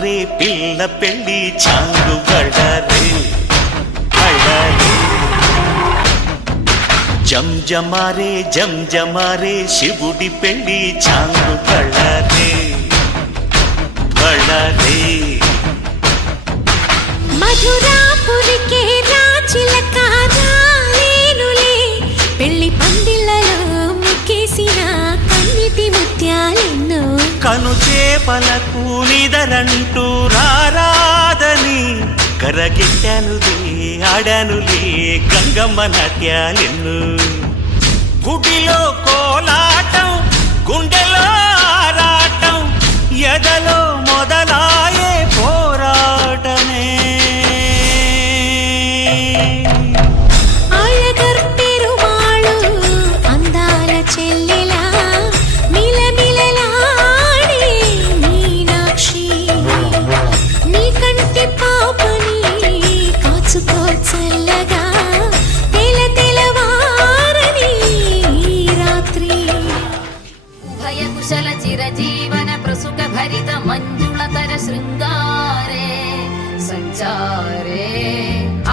మారే పిల్ల పెళ్ళి చాంగు బళ్ళారే బళ్ళారే జంజమారే శివుడి పెళ్ళి చాంగు బళ్ళారే బళ్ళారే మధురాపురికే రాచిలక రాలేనులే పెళ్లి పందిళ్ళలో ముక్కేసిన కన్నిటి ముత్యాలెన్నో కను చేపలకు నిదరంటూ రారాదని కరగిట్టానులే ఆడానులే గంగమ్మ నాట్యాలెన్ను గుడిలో కోలాటం గుండెలో ఆరాటం ఎదలో మొదలాయే పోరాటమే అళగర్పెరుమాళు అందాల చెల్లెలా మిలమిలలాడే మీనాక్షి నీ కంటి పాపని కాచుకో చల్లగా తెలవారని రాత్రి ఉభయ కుశల చిరజీవన ప్రసుక భరిత మంజుళతర శృంగారే సంచారే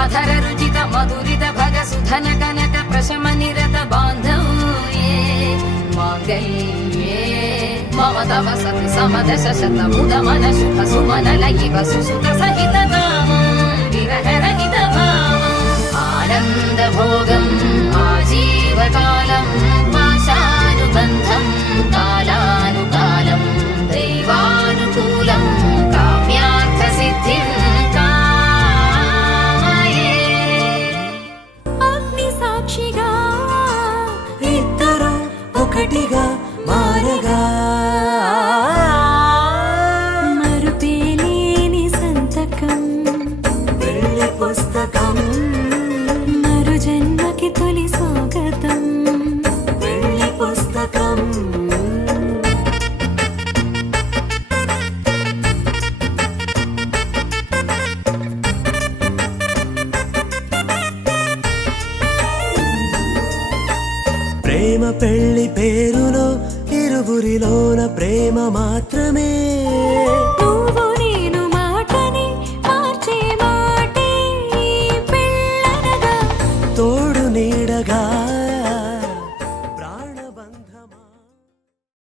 అధర రుచిత మధురిత భగ సుధన కనక ప్రశమ నిరత బాంధవ్యే మాంగళ్యే మమ తవ సతి సమదశ శత ముదమన శుభ సుమనల ఇవ సుసుత సహిత కామం విరహ రహిత భావం ఆనంద భోగం ఆజీవకాలం పాశానుబంధం కాలానుకాలం దైవానుకూలం కామ్యార్థ సిద్ధిం కామయే అగ్ని సాక్షిగా ఇద్దరు ఒకటిగా మారగా మరుపేలేని సంతకం పెళ్లి పుస్తకం మరు జన్మకి తొలి స్వాగతం పెళ్లి పుస్తకం ప్రేమ పెళ్లి పేరులో ఇరువురిలోన ప్రేమ మాత్రమే నువ్వు